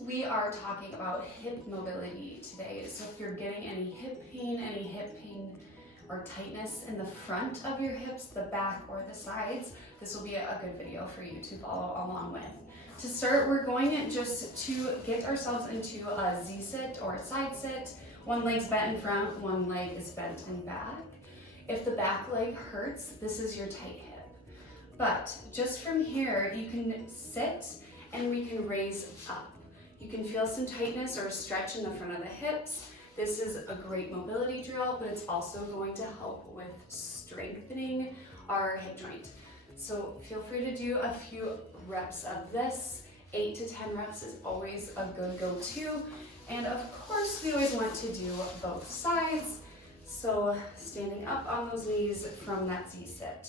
we are talking about hip mobility today. So if you're getting any hip pain or tightness in the front of your hips, the back or the sides, this will be a good video for you to follow along with. To start, we're going just to get ourselves into a Z-sit or a side sit. One leg's bent in front, one leg is bent in back. If the back leg hurts, this is your tight hip. But just from here, you can sit and we can raise up. You can feel some tightness or stretch in the front of the hips. This is a great mobility drill, but it's also going to help with strengthening our hip joint. So feel free to do a few reps of this. 8 to 10 reps is always a good go-to. And of course, we always want to do both sides. So standing up on those knees from that Z-sit.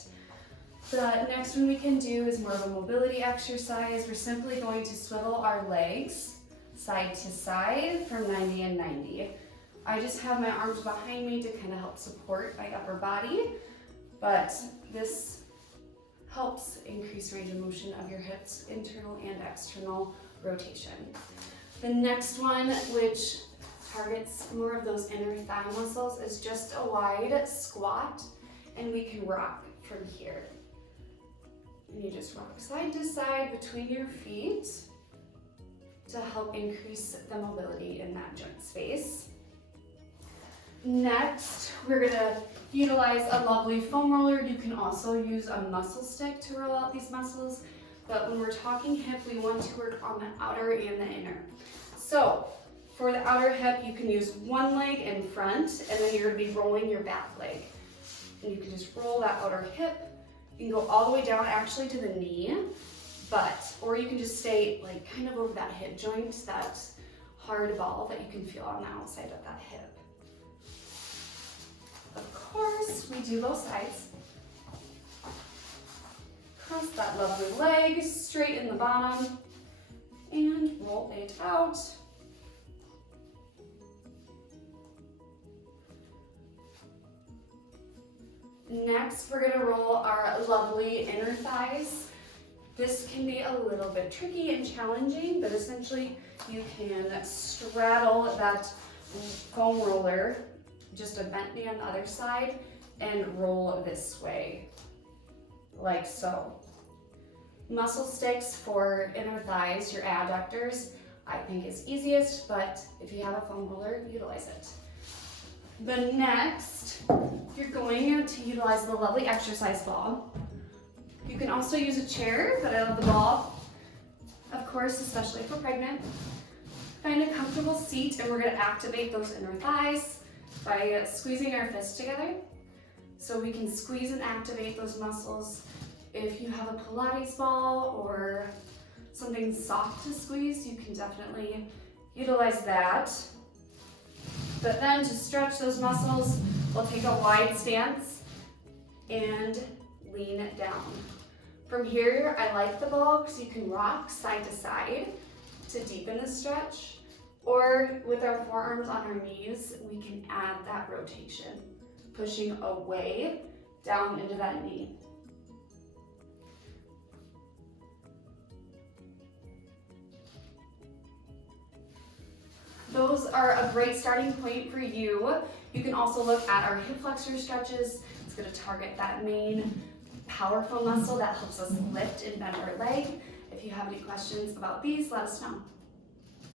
The next one we can do is more of a mobility exercise. We're simply going to swivel our legs side to side from 90 and 90. I just have my arms behind me to kind of help support my upper body, but this helps increase range of motion of your hips, internal and external rotation. The next one, which targets more of those inner thigh muscles, is just a wide squat, and we can rock from here. And you just rock side to side between your feet to help increase the mobility in that joint space. Next, we're gonna utilize a lovely foam roller. You can also use a muscle stick to roll out these muscles, but when we're talking hip, we want to work on the outer and the inner. So for the outer hip, you can use one leg in front, and then you're gonna be rolling your back leg. And you can just roll that outer hip. You can go all the way down actually to the knee, or you can just stay like kind of over that hip joint, that hard ball that you can feel on the outside of that hip. Of course, we do both sides. Cross that lovely leg, straighten the bottom, and roll it out. Next, we're gonna roll our lovely inner thighs. This can be a little bit tricky and challenging, but essentially you can straddle that foam roller, just a bent knee on the other side, and roll this way, like so. Muscle sticks for inner thighs, your adductors, I think is easiest, but if you have a foam roller, utilize it. The next, you're going to utilize the lovely exercise ball. You can also use a chair, but I love the ball, of course, especially if we're pregnant. Find a comfortable seat, and we're gonna activate those inner thighs by squeezing our fists together. So we can squeeze and activate those muscles. If you have a Pilates ball or something soft to squeeze, you can definitely utilize that. But then to stretch those muscles, we'll take a wide stance and lean it down. From here, I like the ball because you can rock side to side to deepen the stretch, or with our forearms on our knees, we can add that rotation, pushing away down into that knee. Those are a great starting point for you. You can also look at our hip flexor stretches. It's going to target that main powerful muscle that helps us lift and bend our leg. If you have any questions about these, let us know.